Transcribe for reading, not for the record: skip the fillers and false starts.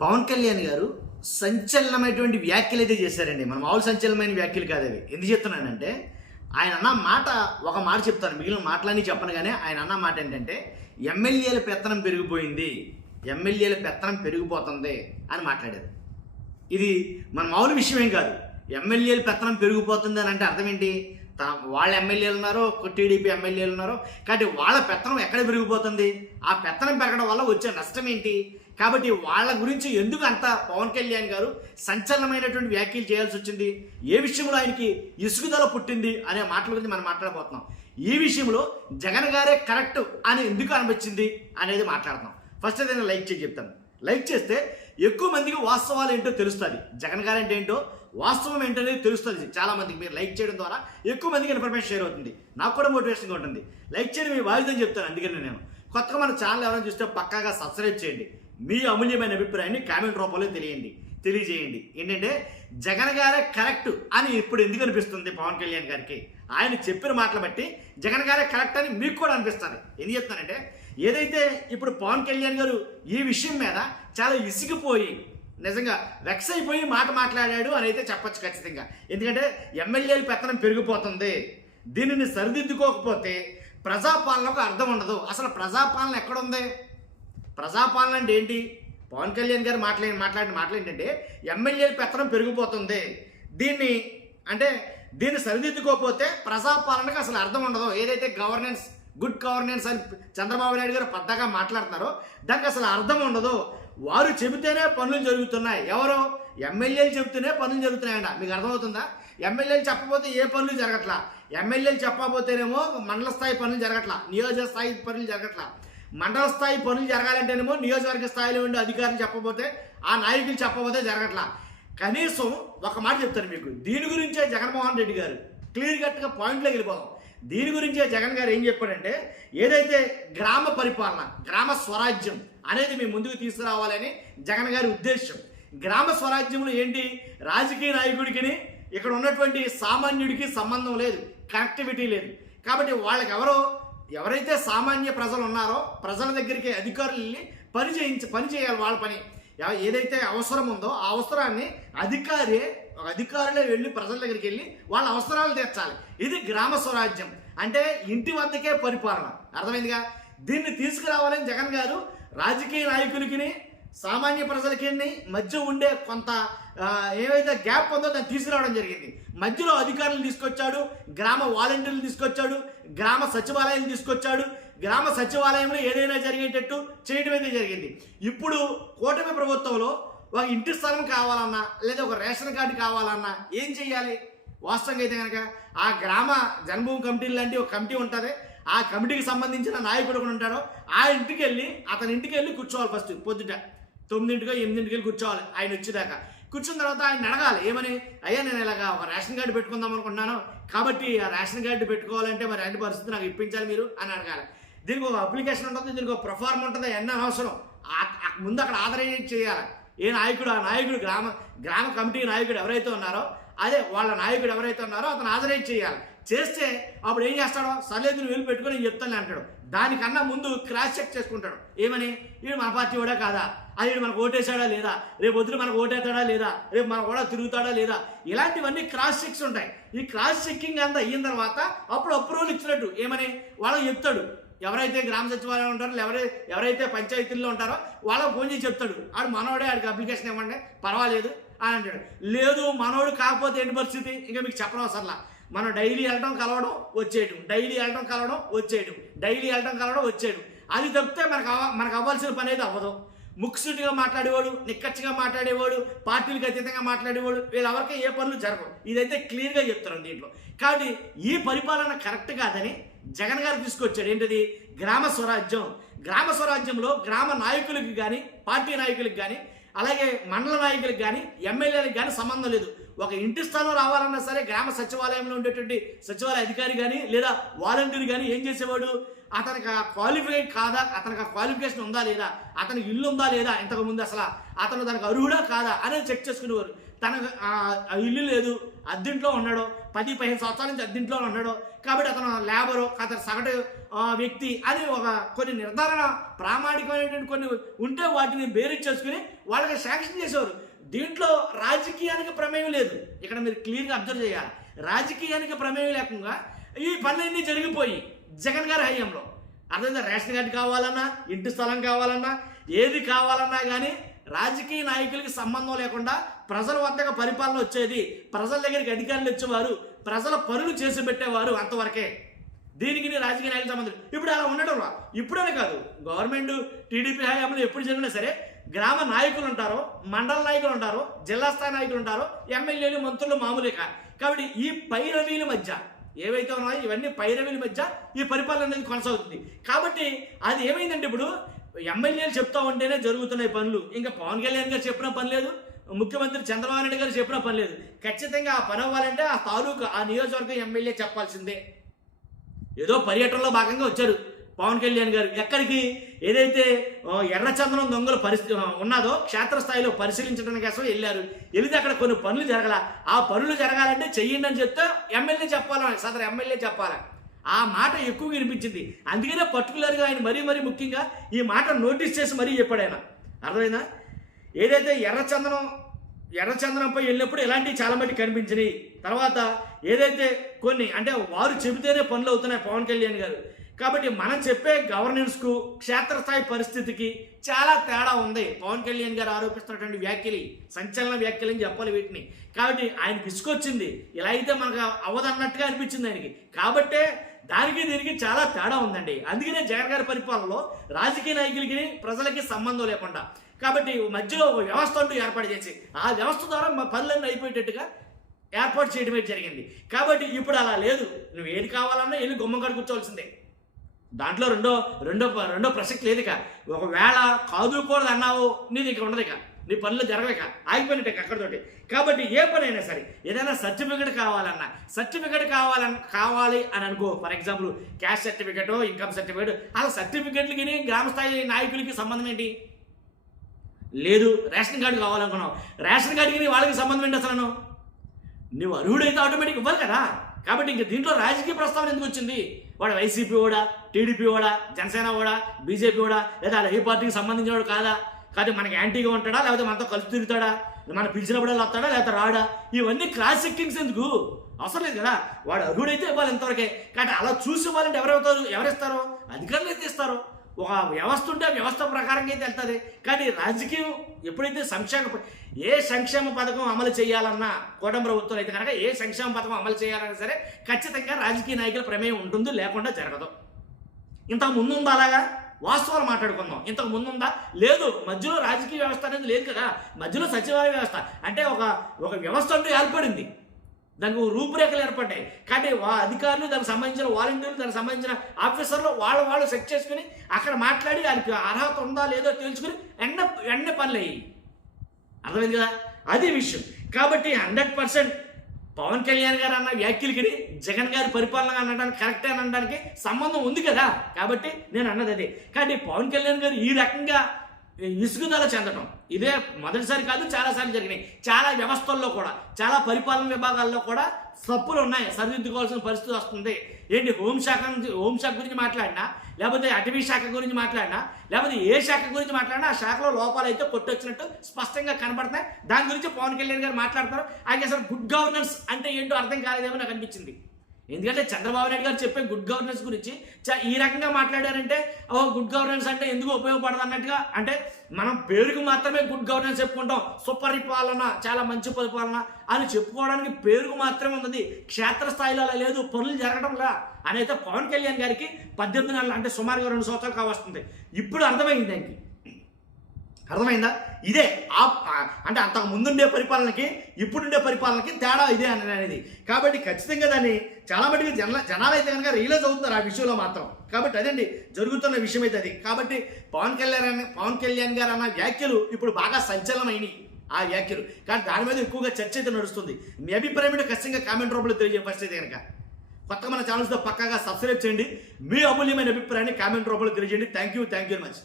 పవన్ కళ్యాణ్ గారు సంచలనమైనటువంటి వ్యాఖ్యలు అయితే చేశారండి. మన మామూలు సంచలనమైన వ్యాఖ్యలు కాదు అవి. ఎందుకు చెప్తున్నానంటే ఆయన అన్న మాట ఒక మాట చెప్తాను, మిగిలిన మాటలన్నీ చెప్పను. కానీ ఆయన అన్న మాట ఏంటంటే ఎమ్మెల్యేల పెత్తనం పెరిగిపోయింది, ఎమ్మెల్యేల పెత్తనం పెరిగిపోతుంది అని మాట్లాడారు. ఇది మన మామూలు విషయం ఏం కాదు. ఎమ్మెల్యేల పెత్తనం పెరిగిపోతుంది అని అంటే అర్థం ఏంటి? వాళ్ళ ఎమ్మెల్యేలు ఉన్నారో, టీడీపీ ఎమ్మెల్యేలు ఉన్నారో, కాబట్టి వాళ్ళ పెత్తనం ఎక్కడ పెరిగిపోతుంది? ఆ పెత్తనం పెరగడం వల్ల వచ్చే నష్టం ఏంటి? కాబట్టి వాళ్ళ గురించి ఎందుకు అంత పవన్ కళ్యాణ్ గారు సంచలనమైనటువంటి వ్యాఖ్యలు చేయాల్సి వచ్చింది? ఏ విషయంలో ఆయనకి ఇసుగుదల పుట్టింది అనే మాటల గురించి మనం మాట్లాడబోతున్నాం. ఈ విషయంలో జగన్ గారే కరెక్ట్ అని ఎందుకు అనిపించింది అనేది మాట్లాడతాం. ఫస్ట్ అయితే నేను లైక్ చేసి చెప్తాను. లైక్ చేస్తే ఎక్కువ మందికి వాస్తవాలు ఏంటో తెలుస్తుంది. జగన్ గారు అంటే ఏంటో, వాస్తవం ఏంటనేది తెలుస్తుంది చాలా మందికి. మీరు లైక్ చేయడం ద్వారా ఎక్కువ మందికి ఇన్ఫర్మేషన్ షేర్ అవుతుంది, నాకు కూడా మోటివేషన్గా ఉంటుంది. లైక్ చేయడం మీ బాధ్యత చెప్తాను. అందుకని నేను కొత్తగా మన ఛానల్ ఎవరైనా చూస్తే పక్కాగా సబ్స్క్రైబ్ చేయండి. మీ అమూల్యమైన అభిప్రాయాన్ని కామెంట్ రూపంలో తెలియజేయండి. ఏంటంటే జగన్ గారే కరెక్ట్ అని ఇప్పుడు ఎందుకు అనిపిస్తుంది పవన్ కళ్యాణ్ గారికి? ఆయన చెప్పిన మాటలు బట్టి జగన్ గారే కరెక్ట్ అని మీకు కూడా అనిపిస్తుంది. ఎందుకు చెప్తానంటే, ఏదైతే ఇప్పుడు పవన్ కళ్యాణ్ గారు ఈ విషయం మీద చాలా ఇసిగిపోయి, నిజంగా వెక్స్ అయిపోయి మాట మాట్లాడాడు అని అయితే చెప్పచ్చు ఖచ్చితంగా. ఎందుకంటే ఎమ్మెల్యేల పెత్తనం పెరిగిపోతుంది, దీనిని సరిదిద్దుకోకపోతే ప్రజాపాలనకు అర్థం ఉండదు. అసలు ప్రజాపాలన ఎక్కడుంది? ప్రజాపాలన అంటే ఏంటి? పవన్ కళ్యాణ్ గారు మాట్లాడిన మాటలు ఏంటంటే ఎమ్మెల్యేల పెత్తనం పెరిగిపోతుంది, దీన్ని సరిదిద్దుకోకపోతే ప్రజాపాలనకు అసలు అర్థం ఉండదు. ఏదైతే గవర్నెన్స్, గుడ్ గవర్నెన్స్ అని చంద్రబాబు నాయుడు గారు పెద్దగా మాట్లాడుతున్నారో దానికి అసలు అర్థం ఉండదు. వారు చెబితేనే పనులు జరుగుతున్నాయి. ఎవరో ఎమ్మెల్యేలు చెబితేనే పనులు జరుగుతున్నాయంట. మీకు అర్థమవుతుందా? ఎమ్మెల్యేలు చెప్పకపోతే ఏ పనులు జరగట్లా. ఎమ్మెల్యేలు చెప్పకపోతేనేమో మండల స్థాయి పనులు జరగట్లా, నియోజక స్థాయి పనులు జరగట్లా. మండల స్థాయి పనులు జరగాలంటేనేమో నియోజకవర్గ స్థాయిలో ఉండే అధికారులు చెప్పబోతే, ఆ నాయకులు చెప్పబోతే జరగట్లా. కనీసం ఒక మాట చెప్తాను మీకు. దీని గురించే జగన్మోహన్ రెడ్డి గారు క్లియర్ కట్గా పాయింట్లోకి వెళ్ళిపోదాం. దీని గురించే జగన్ గారు ఏం చెప్పాడంటే, ఏదైతే గ్రామ పరిపాలన, గ్రామ స్వరాజ్యం అనేది మేము ముందుకు తీసుకురావాలని జగన్ గారి ఉద్దేశం. గ్రామ స్వరాజ్యంలో ఏంటి? రాజకీయ నాయకుడికి ఇక్కడ ఉన్నటువంటి సామాన్యుడికి సంబంధం లేదు, కనెక్టివిటీ లేదు. కాబట్టి వాళ్ళకి ఎవరైతే సామాన్య ప్రజలు ఉన్నారో ప్రజల దగ్గరికి అధికారులు వెళ్ళి పని చేయాలి. వాళ్ళ పని ఏదైతే అవసరం ఉందో ఆ అవసరాన్ని అధికారులే వెళ్ళి ప్రజల దగ్గరికి వెళ్ళి వాళ్ళ అవసరాలు తీర్చాలి. ఇది గ్రామ స్వరాజ్యం అంటే ఇంటి వద్దకే పరిపాలన. అర్థమైందిగా? దీన్ని తీసుకురావాలని జగన్ గారు రాజకీయ నాయకులకి, సామాన్య ప్రజలకి మధ్య ఉండే కొంత ఏవైతే గ్యాప్ ఉందో దాన్ని తీసుకురావడం జరిగింది. మధ్యలో అధికారులను తీసుకొచ్చాడు, గ్రామ వాలంటీర్లు తీసుకొచ్చాడు, గ్రామ సచివాలయం తీసుకొచ్చాడు. గ్రామ సచివాలయంలో ఏదైనా జరిగేటట్టు చేయడం అయితే జరిగింది. ఇప్పుడు కూటమి ప్రభుత్వంలో ఒక ఇంటి స్థలం కావాలన్నా, లేదా ఒక రేషన్ కార్డు కావాలన్నా ఏం చేయాలి? వాస్తవంగా అయితే కనుక ఆ గ్రామ జన్మభూమి కమిటీ లాంటి ఒక కమిటీ ఉంటుంది. ఆ కమిటీకి సంబంధించిన నాయకుడు కూడా ఉంటాడో అతని ఇంటికి వెళ్ళి కూర్చోవాలి. ఫస్ట్ పొద్దుట 9 8 కూర్చోవాలి. ఆయన వచ్చేదాకా కూర్చున్న తర్వాత ఆయన అడగాలి. ఏమని? అయ్యా, నేను ఇలాగా ఒక రేషన్ కార్డు పెట్టుకుందాం అనుకుంటున్నాను, కాబట్టి ఆ రేషన్ కార్డు పెట్టుకోవాలంటే మరి అన్ని పరిస్థితి నాకు ఇప్పించాలి మీరు అని అడగాలి. దీనికి ఒక అప్లికేషన్ ఉంటుంది, దీనికి ఒక ప్రొఫార్మ్ ఉంటుంది, అన్నీ అవసరం. ముందు అక్కడ ఆథరైజ్ చేయాలి. ఆ నాయకుడు గ్రామ కమిటీ నాయకుడు ఎవరైతే ఉన్నారో, వాళ్ళ నాయకుడు ఎవరైతే ఉన్నారో అతను ఆథరైజ్ చేయాలి. చేస్తే అప్పుడు ఏం చేస్తాడో, సర్లేదు నువ్వు వెళ్ళి పెట్టుకొని నేను చెప్తాను అంటాడు. దానికన్నా ముందు క్రాస్ చెక్ చేసుకుంటాడు. ఏమని? వీడు మన పార్టీ కూడా కాదా, వీడు మనకు ఓటేసాడా లేదా, రేపు వద్దు మనకు ఓటేస్తాడా లేదా, రేపు మన కూడా తిరుగుతాడా లేదా, ఇలాంటివన్నీ క్రాస్ చెక్స్ ఉంటాయి. ఈ క్రాస్ చెక్కింగ్ అంతా అయిన తర్వాత అప్పుడు అప్రూవల్ ఇచ్చినట్టు ఏమని వాళ్ళకి చెప్తాడు. ఎవరైతే గ్రామ సచివాలయం ఉంటారో, ఎవరైతే పంచాయతీల్లో ఉంటారో వాళ్ళకి ఫోన్ చేసి చెప్తాడు, ఆడు మనోడే, ఆడికి అప్లికేషన్ ఇవ్వండి పర్వాలేదు అని అంటాడు. లేదు మనోడు కాకపోతే ఏంటి పరిస్థితి? ఇంకా మీకు చెప్పడం అసలు మనం డైలీ వెళ్ళడం కలవడం వచ్చేయడం, అది తప్పితే మనకు అవ్వాల్సిన పని అయితే అవ్వదు. ముక్సుటిగా మాట్లాడేవాడు, నిక్కచ్చిగా మాట్లాడేవాడు, పార్టీలకు అతీతంగా మాట్లాడేవాడు, వీళ్ళెవరికి ఏ పనులు జరగవు. ఇదైతే క్లియర్గా చెప్తారు దీంట్లో. కాబట్టి ఈ పరిపాలన కరెక్ట్ కాదని జగన్ గారు తీసుకొచ్చాడు. ఏంటిది? గ్రామ స్వరాజ్యం. గ్రామ స్వరాజ్యంలో గ్రామ నాయకులకి కానీ, పార్టీ నాయకులకి కానీ, అలాగే మండల నాయకులకు కానీ, ఎమ్మెల్యేలకు కానీ సంబంధం లేదు. ఒక ఇంటి స్థలం రావాలన్నా సరే గ్రామ సచివాలయంలో ఉండేటువంటి సచివాలయ అధికారి కానీ లేదా వాలంటీర్ కానీ ఏం చేసేవాడు? అతనికి క్వాలిఫైడ్ కాదా, అతనికి క్వాలిఫికేషన్ ఉందా లేదా, అతనికి ఇల్లు ఉందా లేదా, ఇంతకుముందు అసలు అతను దానికి అర్హుడా కాదా అనేది చెక్ చేసుకునేవారు. తనకు ఇల్లు లేదు, అద్దెంట్లో ఉన్నాడో, 10-15 సంవత్సరాల నుంచి అద్దెంట్లో ఉన్నాడో, కాబట్టి అతను లేబరు, అతను సగటు వ్యక్తి అని ఒక కొన్ని నిర్ధారణ ప్రామాణికమైనటువంటి కొన్ని ఉంటే వాటిని బేరీజ్ చేసుకుని వాళ్ళకి శాంక్షన్ చేసేవారు. దీంట్లో రాజకీయానికి ప్రమేయం లేదు. ఇక్కడ మీరు క్లియర్గా అబ్జర్వ్ చేయాలి. రాజకీయానికి ప్రమేయం లేకుండా ఈ పనులన్నీ జరిగిపోయి జగన్ గారి హయాంలో అర్థమైందా? రేషన్ కార్డు కావాలన్నా, ఇంటి స్థలం కావాలన్నా, ఏది కావాలన్నా కానీ రాజకీయ నాయకులకి సంబంధం లేకుండా ప్రజల వద్దకు పరిపాలన వచ్చేది, ప్రజల దగ్గరికి అధికారులు వచ్చేవారు, ప్రజల పనులు చేసి పెట్టేవారు, అంతవరకే. దీనికి రాజకీయ నాయకుల సంబంధం. ఇప్పుడు అలా ఉండడం ఇప్పుడనే కాదు, గవర్నమెంట్ టీడీపీ హయాంలో ఎప్పుడు జరిగినా సరే గ్రామ నాయకులు ఉంటారు, మండల నాయకులు ఉంటారు, జిల్లా స్థాయి నాయకులు ఉంటారు, ఎమ్మెల్యేలు, మంత్రులు మామూలే కాదు. కాబట్టి ఈ పైరవీల మధ్య ఏవైతే ఉన్నాయో ఇవన్నీ పైరవీల మధ్య ఈ పరిపాలన అనేది కొనసాగుతుంది. కాబట్టి అది ఏమైందంటే ఇప్పుడు ఎమ్మెల్యేలు చెప్తా ఉంటేనే జరుగుతున్నాయి పనులు. ఇంకా పవన్ కళ్యాణ్ గారు చెప్పిన పని లేదు, ముఖ్యమంత్రి చంద్రబాబు నాయుడు గారు చెప్పిన పని లేదు. ఖచ్చితంగా ఆ పని అవ్వాలంటే ఆ తాలూకు ఆ నియోజకవర్గం ఎమ్మెల్యే చెప్పాల్సిందే. ఏదో పర్యటనలో భాగంగా వచ్చారు పవన్ కళ్యాణ్ గారు. ఎక్కడికి? ఏదైతే ఎర్రచందనం దొంగల పరిస్థితి ఉన్నదో క్షేత్రస్థాయిలో పరిశీలించడానికి కోసం వెళ్ళారు. వెళితే అక్కడ కొన్ని పనులు జరగాల. ఆ పనులు జరగాలంటే చెయ్యండి అని చెప్తే ఎమ్మెల్యే చెప్పాలని, సదరు ఎమ్మెల్యే చెప్పాలి. ఆ మాట ఎక్కువగా వినిపించింది. అందుకనే పర్టికులర్గా ఆయన మరీ ముఖ్యంగా ఈ మాట నోటీస్ చేసి మరీ చెప్పాడు ఆయన. అర్థమైందా? ఏదైతే ఎర్రచందనంపై వెళ్ళినప్పుడు ఇలాంటివి చాలా మటుకు కనిపించినాయి. తర్వాత ఏదైతే కొన్ని అంటే వారు చెబితేనే పనులు అవుతున్నాయి పవన్ కళ్యాణ్ గారు. కాబట్టి మనం చెప్పే గవర్నెన్స్కు క్షేత్రస్థాయి పరిస్థితికి చాలా తేడా ఉంది. పవన్ కళ్యాణ్ గారు ఆరోపిస్తున్నటువంటి వ్యాఖ్యలు సంచలన వ్యాఖ్యలు అని చెప్పాలి వీటిని. కాబట్టి ఆయనకి ఇసుకొచ్చింది, ఇలా అయితే మనకు అవ్వదన్నట్టుగా అనిపించింది ఆయనకి. కాబట్టే దానికి దీనికి చాలా తేడా ఉందండి. అందుకనే జగన్ గారి పరిపాలనలో రాజకీయ నాయకులకి ప్రజలకి సంబంధం లేకుండా కాబట్టి మధ్యలో ఒక వ్యవస్థ అంటూ ఏర్పాటు చేసి ఆ వ్యవస్థ ద్వారా మా పనులన్నీ అయిపోయేటట్టుగా ఏర్పాటు చేయడమే జరిగింది. కాబట్టి ఇప్పుడు అలా లేదు. నువ్వు ఏది కావాలన్నా వెళ్ళి గుమ్మకాడ కూర్చోవలసిందే. దాంట్లో రెండో ప్రసక్తి లేదు. ఇక ఒకవేళ కాదుకూడదు అన్నావు నీది ఇక ఉండదు, ఇక నీ పనులు జరగక ఆగిపోయినట్టే అక్కడితోటి. కాబట్టి ఏ పని అయినా సరే ఏదైనా సర్టిఫికేట్ కావాలన్నా కావాలి అని అనుకో. For example caste certificate, income certificate, అలా సర్టిఫికేట్లకి గ్రామ స్థాయి నాయకులకి సంబంధం ఏంటి? లేదు. రేషన్ కార్డు కావాలనుకున్నావు, రేషన్ కార్డుకి వాళ్ళకి సంబంధం ఏంటి? అసలు నువ్వు అర్హుడైతే ఆటోమేటిక్ ఇవ్వాలి కదా. కాబట్టి ఇంక దీంట్లో రాజకీయ ప్రస్తావన ఎందుకు వచ్చింది? వాడు వైసీపీ ఓడా, టీడీపీ ఓడా, జనసేన ఓడా, బీజేపీ ఓడా, లేదా ఏ పార్టీకి సంబంధించిన వాడు కాదా? కాదు మనకి యాంటీగా ఉంటాడా, లేకపోతే మనతో కలిసి తిరుగుతాడా, మనం పిలిచినప్పుడల్లా వస్తాడా, లేకపోతే రాడా? ఇవన్నీ క్రాస్ చెక్కింగ్స్ ఎందుకు? అవసరం లేదు కదా. వాడు అర్హుడైతే ఇవ్వాలి ఎంతవరకే. కానీ అలా చూసి ఇవ్వాలంటే ఎవరిస్తారు? అధికారులు అయితే ఇస్తారు. ఒక వ్యవస్థ ఉంటే వ్యవస్థ ప్రకారంగా అయితే వెళ్తుంది. కానీ రాజకీయం ఎప్పుడైతే ఏ సంక్షేమ పథకం అమలు చేయాలన్నా కూటమి ప్రభుత్వం అయితే కనుక ఏ సంక్షేమ పథకం అమలు చేయాలన్నా సరే ఖచ్చితంగా రాజకీయ నాయకుల ప్రమేయం ఉంటుంది, లేకుండా జరగదు. ఇంతకు ముందు ఉందా? అలాగా వాస్తవాలు మాట్లాడుకుందాం. ఇంతకు ముందు ఉందా? లేదు. మధ్యలో రాజకీయ వ్యవస్థ అనేది లేదు కదా. మధ్యలో సచివాలయ వ్యవస్థ అంటే ఒక వ్యవస్థ అంటూ ఏర్పడింది, దానికి రూపురేఖలు ఏర్పడ్డాయి. కాబట్టి అధికారులు, దానికి సంబంధించిన వాలంటీర్లు, దానికి సంబంధించిన ఆఫీసర్లు వాళ్ళు సెట్ చేసుకుని అక్కడ మాట్లాడి దానికి అర్హత ఉందా లేదో తెలుసుకుని ఎన్న పనులు అయ్యి. అర్థమైంది కదా, అది విషయం. కాబట్టి 100% పవన్ కళ్యాణ్ గారు అన్న వ్యాఖ్యలకి జగన్ గారి పరిపాలన అనడానికి కరెక్టే అనడానికి సంబంధం ఉంది కదా. కాబట్టి నేను అన్నది అదే. కానీ పవన్ కళ్యాణ్ గారు ఈ రకంగా విసుగుదల చెందడం ఇదే మొదటిసారి కాదు, చాలాసార్లు జరిగినాయి. చాలా వ్యవస్థల్లో కూడా, చాలా పరిపాలన విభాగాల్లో కూడా తప్పులు ఉన్నాయి, సరిదిద్దుకోవాల్సిన పరిస్థితి వస్తుంది. ఏంటి హోంశాఖ గురించి మాట్లాడినా, లేకపోతే అటవీ శాఖ గురించి మాట్లాడినా, లేకపోతే ఏ శాఖ గురించి మాట్లాడినా ఆ శాఖలో లోపాలు అయితే కొట్టొచ్చినట్టు స్పష్టంగా కనబడుతున్నాయి. దాని గురించి పవన్ కళ్యాణ్ గారు మాట్లాడతారు. ఆయన అసలు గుడ్ గవర్నెన్స్ అంటే ఏంటో అర్థం కాలేదేమో నాకు అనిపించింది. ఎందుకంటే చంద్రబాబు నాయుడు గారు చెప్పే గుడ్ గవర్నెన్స్ గురించి ఈ రకంగా మాట్లాడారంటే గుడ్ గవర్నెన్స్ అంటే ఎందుకు ఉపయోగపడదు అన్నట్టుగా, అంటే మనం పేరుకు మాత్రమే గుడ్ గవర్నెన్స్ చెప్పుకుంటాం, సుపరిపాలన, చాలా మంచి పరిపాలన అని చెప్పుకోవడానికి పేరుకు మాత్రమే ఉన్నది, క్షేత్రస్థాయిలో అలా లేదు, పనులు జరగడంలా అని అయితే పవన్ కళ్యాణ్ గారికి 18 నెలలు అంటే సుమారుగా 2 సంవత్సరాలు కావస్తుంది. ఇప్పుడు అర్థమైంది ఆయనకి. అర్థమైందా? ఇదే అంటే అంతకు ముందుండే పరిపాలనకి ఇప్పుడుండే పరిపాలనకి తేడా ఇదే అనేది. కాబట్టి ఖచ్చితంగా దాన్ని చాలా మటుకు జనాలు అయితే కనుక రియలైజ్ అవుతున్నారు ఆ విషయంలో మాత్రం. కాబట్టి అదండి జరుగుతున్న విషయం అయితే అది. కాబట్టి పవన్ కళ్యాణ్ గారు అన్న వ్యాఖ్యలు ఇప్పుడు బాగా సంచలనమైనవి ఆ వ్యాఖ్యలు. కానీ దాని మీద ఎక్కువగా చర్చ అయితే నడుస్తుంది. మీ అభిప్రాయం ఏంటో ఖచ్చితంగా కామెంట్ రూపంలో తెలియజేయండి. ఫస్ట్ అయితే కనుక కొత్తగా మన ఛానల్స్తో పక్కాగా సబ్స్క్రైబ్ చేయండి. మీ అమూల్యమైన అభిప్రాయాన్ని కామెంట్ రూపంలో తెలియజేయండి. Thank you very much.